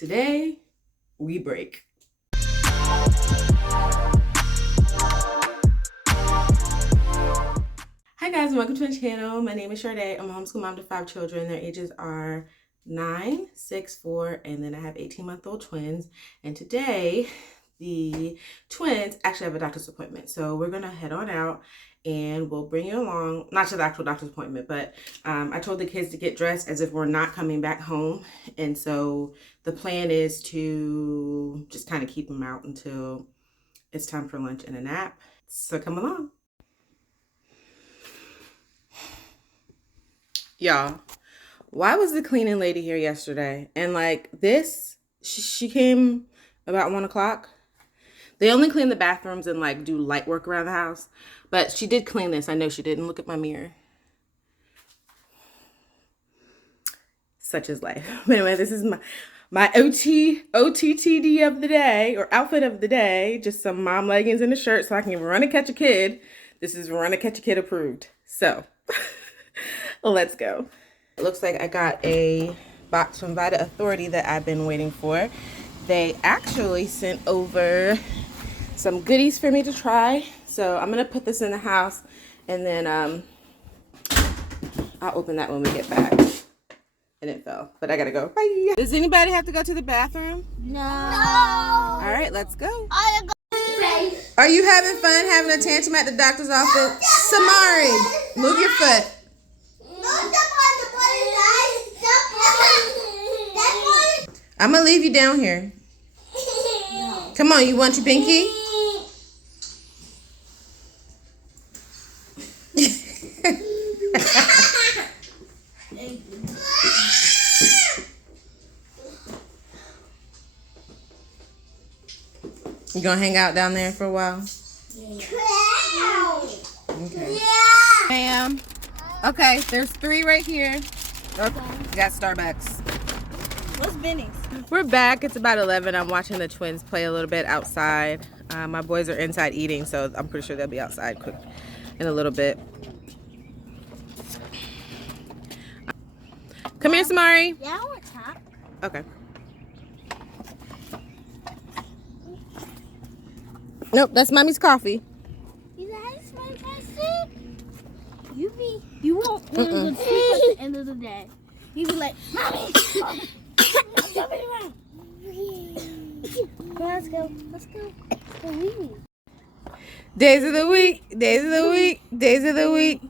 Today, we break. Hi guys, and welcome to my channel. My name is Shardae. I'm a homeschool mom to 5 children. Their ages are 9, 6, 4, and then I have 18-month-old twins. And today, the twins actually have a doctor's appointment. So we're gonna head on out and we'll bring you along, not to the actual doctor's appointment, but I told the kids to get dressed as if we're not coming back home. And so the plan is to just kind of keep them out until it's time for lunch and a nap. So come along. Y'all, why was the cleaning lady here yesterday? And like this, she came about 1 o'clock. They only clean the bathrooms and like do light work around the house. But she did clean this. I know she didn't. Look at my mirror. Such is life. But anyway, this is my OTTD of the day, or outfit of the day. Just some mom leggings and a shirt so I can run and catch a kid. This is run and catch a kid approved. So let's go. It looks like I got a box from Vitauthority that I've been waiting for. They actually sent over some goodies for me to try. So I'm gonna put this in the house and then I'll open that when we get back. And it fell, but I gotta go. Bye. Does anybody have to go to the bathroom? No. All right, let's go. Are you having fun having a tantrum at the doctor's office? Samari, move your foot. I'm gonna leave you down here. Come on, you want your pinky? You gonna hang out down there for a while? Okay. Ma'am. Okay, there's 3 right here. Oh, you got Starbucks. What's Benny's? We're back. It's about 11. I'm watching the twins play a little bit outside. My boys are inside eating, so I'm pretty sure they'll be outside quick in a little bit. Come here, Samari. Yeah, I want top. Okay. Nope, that's Mommy's coffee. You guys want you won't want to sleep at the end of the day. You be like, Mommy, jump around. Let's go. Let's go. Days of the week, days of the week, days of the week.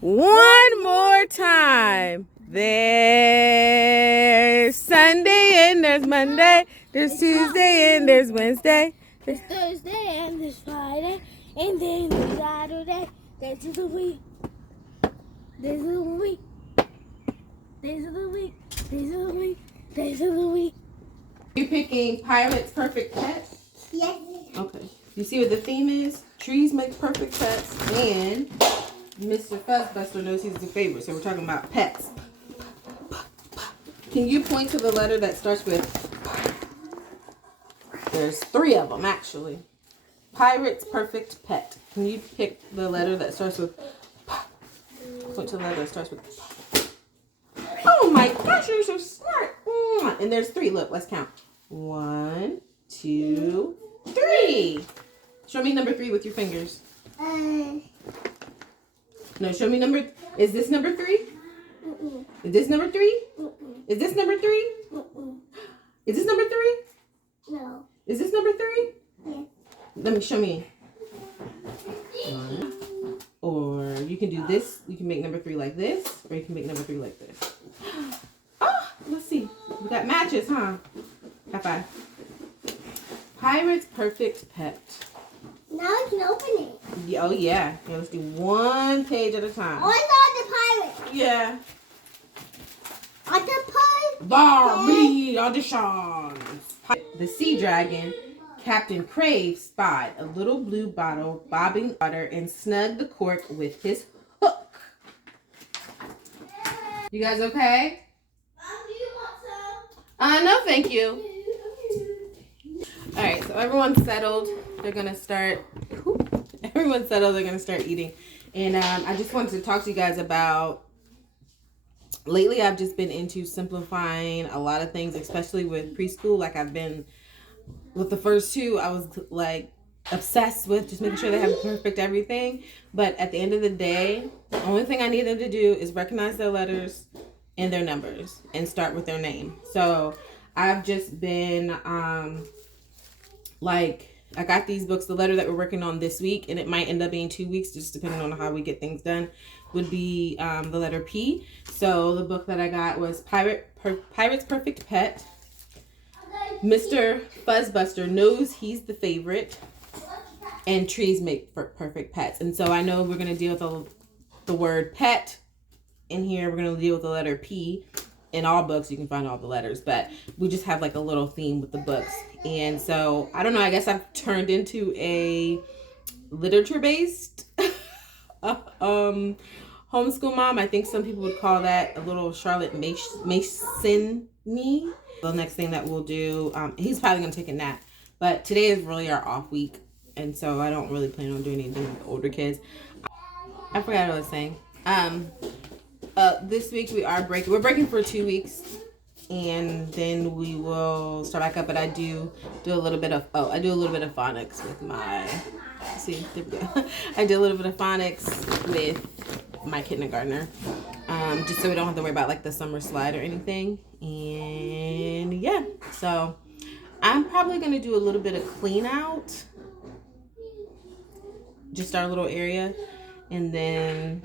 One more time. There's Sunday and there's Monday. There's Tuesday and there's Wednesday. There's Thursday and there's Friday. And then there's Saturday. Days of the week. Days of the week. Days of the week. Days of the week. Days of the week. You're picking Pirate's Perfect Pet? Yes. Okay. You see what the theme is? Trees make perfect pets, and Mr. Fuzzbuster knows he's the favorite, so we're talking about pets. Can you point to the letter that starts with? There's 3 of them, actually. Pirate's Perfect Pet. Can you pick the letter that starts with? Point to the letter that starts with. Oh my gosh, you're so smart. And there's 3. Look, let's count. 1, 2, 3. Show me number 3 with your fingers. No, show me number. Is this number 3? Is this number 3? Is this number 3? Is this number 3? No. Is this number 3? Yes. Let me show me. 1. Or you can do this. You can make number 3 like this, or you can make number 3 like this. Oh, let's see. We got matches, huh? High five. Pirate's Perfect Pet. Now I can open it. Yeah, oh yeah. Yeah, let's do 1 page at a time. I saw the pirate. Yeah. Octopus. Barbie auditions. The sea dragon, Captain Crave, spied a little blue bottle bobbing water and snugged the cork with his hook. You guys okay? Do you want some? No, thank you. All right, so everyone's settled. They're gonna start. Everyone's settled. They're gonna start eating, and I just wanted to talk to you guys about lately I've just been into simplifying a lot of things, especially with preschool. Like I've been with the first two, I was like obsessed with just making sure they have perfect everything. But at the end of the day, the only thing I need them to do is recognize their letters and their numbers and start with their name. So I've just been like, I got these books. The letter that we're working on this week, and it might end up being 2 weeks, just depending on how we get things done, would be the letter P. So the book that I got was Pirate's Perfect Pet. Mr. Fuzzbuster knows he's the favorite, and trees make perfect pets. And so I know we're going to deal with the word pet in here. We're going to deal with the letter P. In all books, you can find all the letters, but we just have like a little theme with the books. And so, I don't know, I guess I've turned into a literature-based homeschool mom. I think some people would call that a little Charlotte Mason-y. The next thing that we'll do, he's probably going to take a nap, but today is really our off week, and so I don't really plan on doing anything with the older kids. I forgot what I was saying. This week we're breaking for 2 weeks, and then we will start back up. But I do a little bit of phonics with my, see, there we go. I do a little bit of phonics with my kindergartner, just so we don't have to worry about like the summer slide or anything. And yeah, so I'm probably going to do a little bit of clean out, just our little area, and then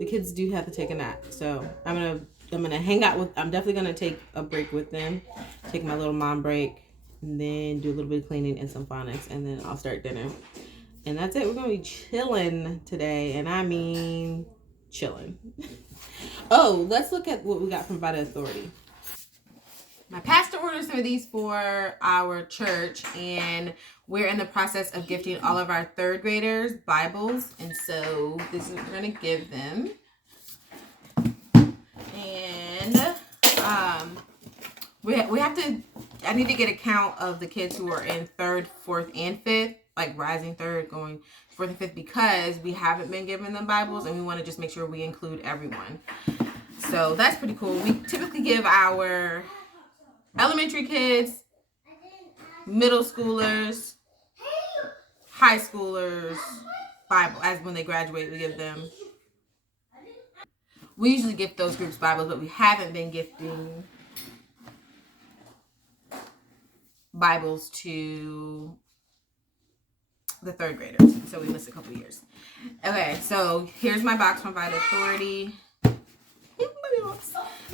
the kids do have to take a nap. So I'm gonna hang out with, I'm definitely gonna take a break with them, take my little mom break, and then do a little bit of cleaning and some phonics, and then I'll start dinner. And that's it. We're gonna be chilling today, and I mean chilling. Oh, let's look at what we got from Vital Authority. My pastor ordered some of these for our church, and we're in the process of gifting all of our third graders Bibles, and so this is what we're going to give them. And we have to, I need to get a count of the kids who are in third, fourth, and fifth, like rising third, going fourth and fifth, because we haven't been giving them Bibles, and we want to just make sure we include everyone. So that's pretty cool. We typically give our elementary kids, middle schoolers, high schoolers Bible. As when they graduate, we give them. We usually gift those groups Bibles, but we haven't been gifting Bibles to the third graders. So we missed a couple years. Okay, so here's my box from Vital Authority.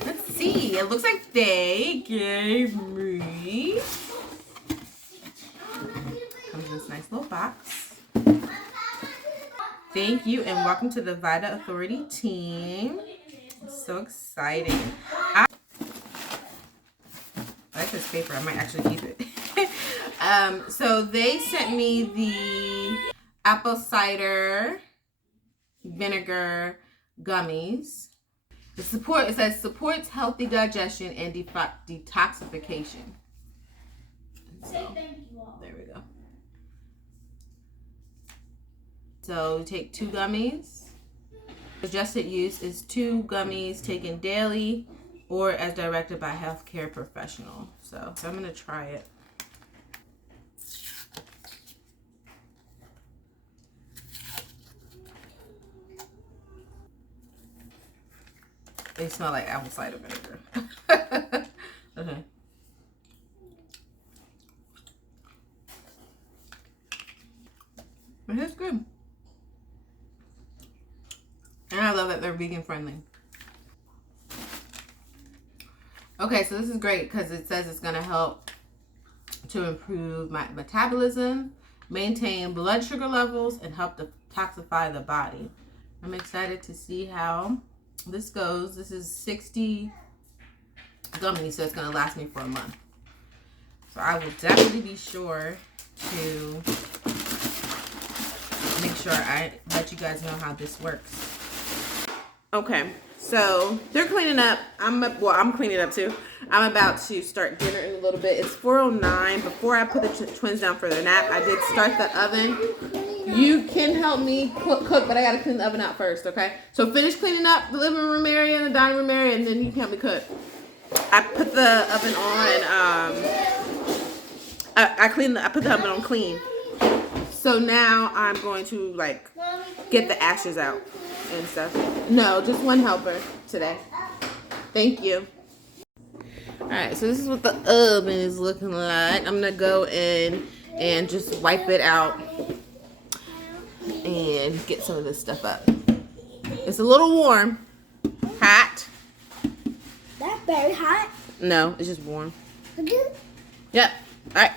Let's see. It looks like they gave me, comes in this nice little box. Thank you, and welcome to the Vital Authority team. It's so exciting. I like this paper. I might actually keep it. So they sent me the apple cider vinegar gummies. It says supports healthy digestion and detoxification. So, there we go. So take 2 gummies. Suggested use is 2 gummies taken daily or as directed by a healthcare professional. So I'm gonna try it. They smell like apple cider vinegar. Okay. But it's good. And I love that they're vegan friendly. Okay, so this is great because it says it's going to help to improve my metabolism, maintain blood sugar levels, and help detoxify the body. I'm excited to see how this goes. This is 60 gummies, so it's going to last me for a month. So I will definitely be sure to make sure I let you guys know how this works. Okay, so they're cleaning up. I'm cleaning up too. I'm about to start dinner in a little bit. It's 4:09. Before I put the twins down for their nap, I did start the oven. You can help me cook, but I gotta clean the oven out first, okay? So finish cleaning up the living room area and the dining room area, and then you can help me cook. I put the oven on. I put the oven on clean. So now I'm going to like get the ashes out and stuff. No, just one helper today. Thank you. Alright, so this is what the oven is looking like. I'm gonna go in and just wipe it out and get some of this stuff up. It's a little warm. Hot. That's very hot. No, it's just warm. Okay. Yep. Alright.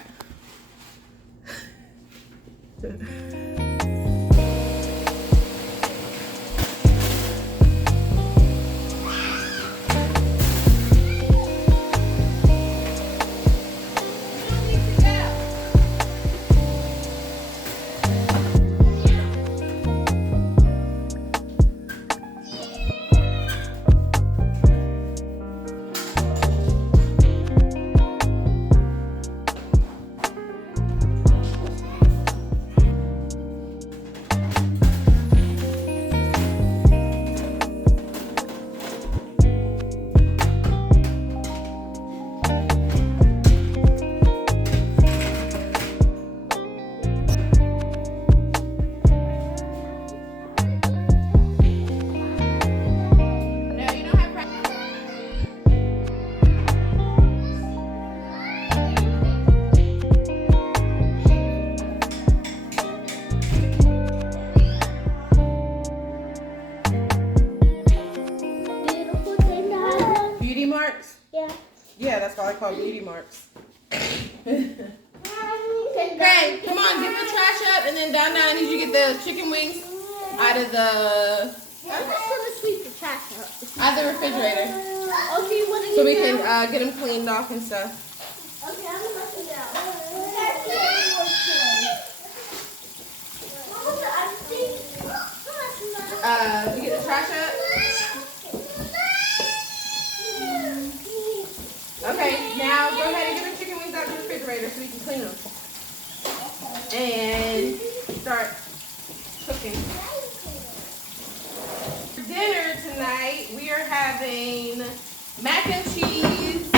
Yeah, that's why I call beauty marks. Hey, come on, get the trash up, and then down, I need you to get the chicken wings out of the... I'm just gonna sweep the trash out. Out of the refrigerator. Okay, what are you so we can get them cleaned off and stuff. Okay, I'm gonna put it out. We get the trash up. Okay, now go ahead and get the chicken wings out of the refrigerator so we can clean them. And start cooking. For dinner tonight, we are having mac and cheese,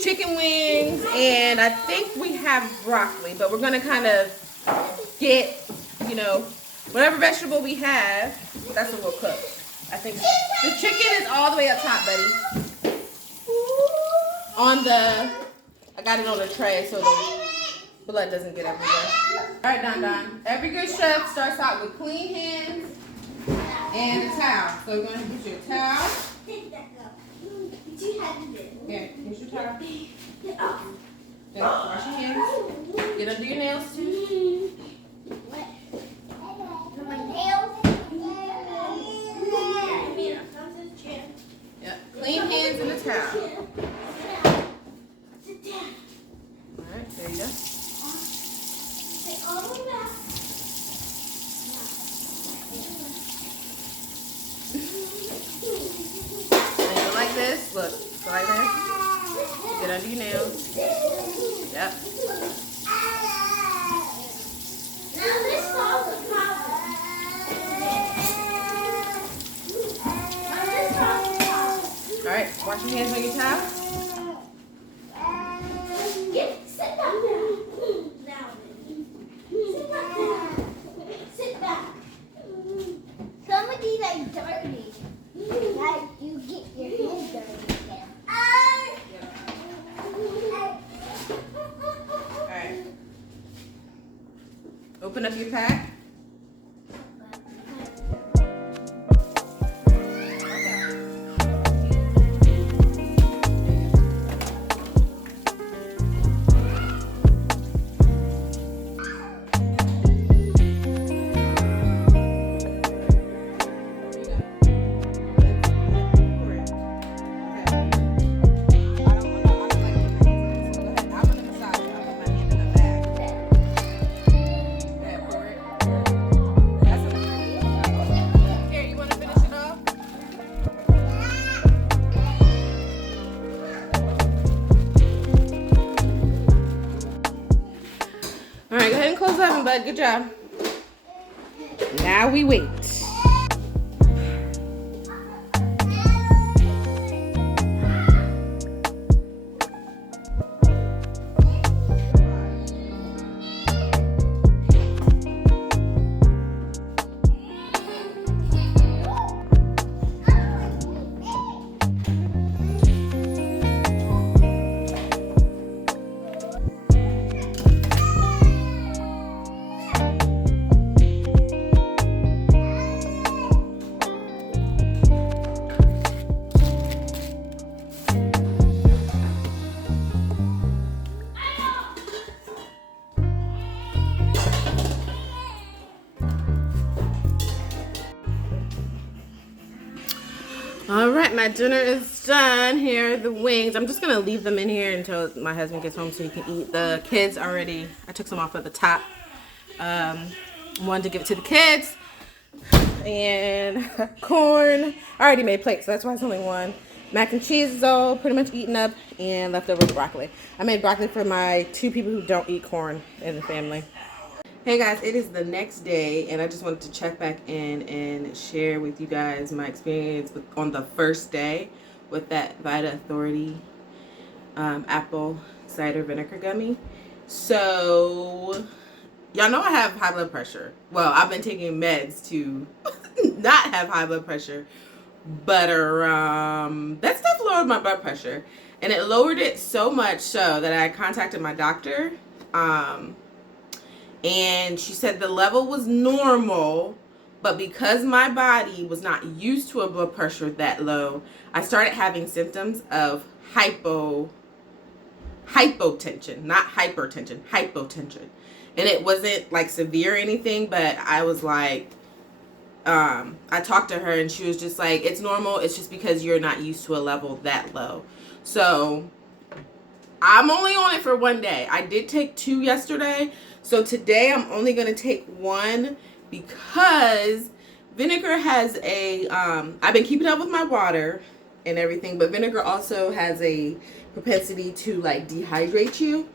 chicken wings, and I think we have broccoli, but we're going to kind of get, you know, whatever vegetable we have, that's what we'll cook. I think the chicken is all the way up top, buddy. I got it on the tray so the blood doesn't get everywhere. All right, Don. Every good chef starts out with clean hands and a towel. So we're going to get you a towel. Here, here's your towel. Then wash your hands. Get under your nails too. Yep, clean hands and a towel. Alright, there you go. And go like this. Look, go like this. Get under your nails. Yep. Now this solves the problem. Alright, wash your hands on your towel. Sit back now. Sit back down. Sit back. Somebody like dirty. Like you get your hands dirty again. Alright. Open up your pack. on, bud. Good job. Now we wait. All right, my dinner is done. Here are the wings. I'm just gonna leave them in here until my husband gets home so he can eat. The kids already, I took some off at the top. Wanted to give it to the kids. And corn. I already made plates, so that's why it's only one. Mac and cheese is all pretty much eaten up, and leftover broccoli. I made broccoli for my 2 people who don't eat corn in the family. Hey guys, it is the next day, and I just wanted to check back in and share with you guys my experience on the first day with that vitauthority apple cider vinegar gummy. So, y'all know I have high blood pressure. Well, I've been taking meds to not have high blood pressure, but that stuff lowered my blood pressure, and it lowered it so much so that I contacted my doctor. And she said the level was normal, but because my body was not used to a blood pressure that low, I started having symptoms of hypotension, not hypertension, hypotension. And it wasn't like severe or anything, but I was like, I talked to her and she was just like, it's normal. It's just because you're not used to a level that low. So I'm only on it for 1 day. I did take 2 yesterday. So today I'm only going to take 1 because vinegar has a, I've been keeping up with my water and everything, but vinegar also has a propensity to like dehydrate you.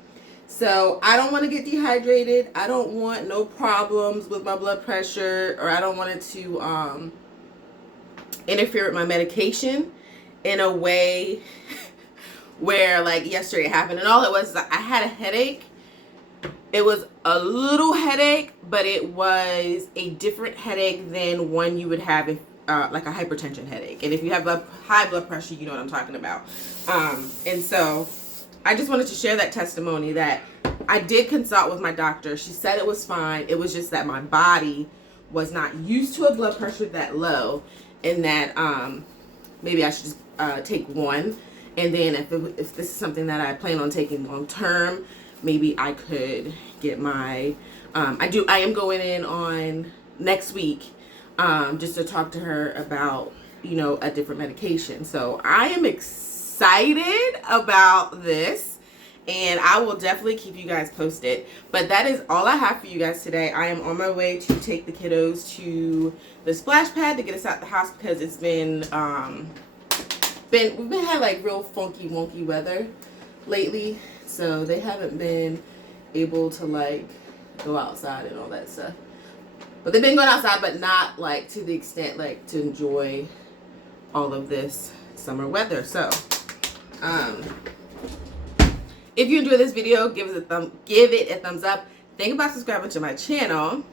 So I don't want to get dehydrated. I don't want no problems with my blood pressure, or I don't want it to interfere with my medication in a way where like yesterday it happened. And all it was is I had a headache. It was a little headache, but it was a different headache than one you would have if like a hypertension headache. And if you have high blood pressure, you know what I'm talking about. And so I just wanted to share that testimony that I did consult with my doctor. She said it was fine. It was just that my body was not used to a blood pressure that low, and that maybe I should just take 1. And then if this is something that I plan on taking long term, maybe I could get my, I am going in on next week just to talk to her about, you know, a different medication. So I am excited about this, and I will definitely keep you guys posted. But that is all I have for you guys today. I am on my way to take the kiddos to the splash pad to get us out the house because it's been, we've been had like real funky wonky weather lately, so they haven't been able to like go outside and all that stuff. But they've been going outside, but not like to the extent like to enjoy all of this summer weather. So if you enjoyed this video, give it a thumbs up. Think about subscribing to my channel.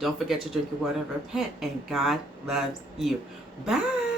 Don't forget to drink your water, repent, and God loves you. Bye.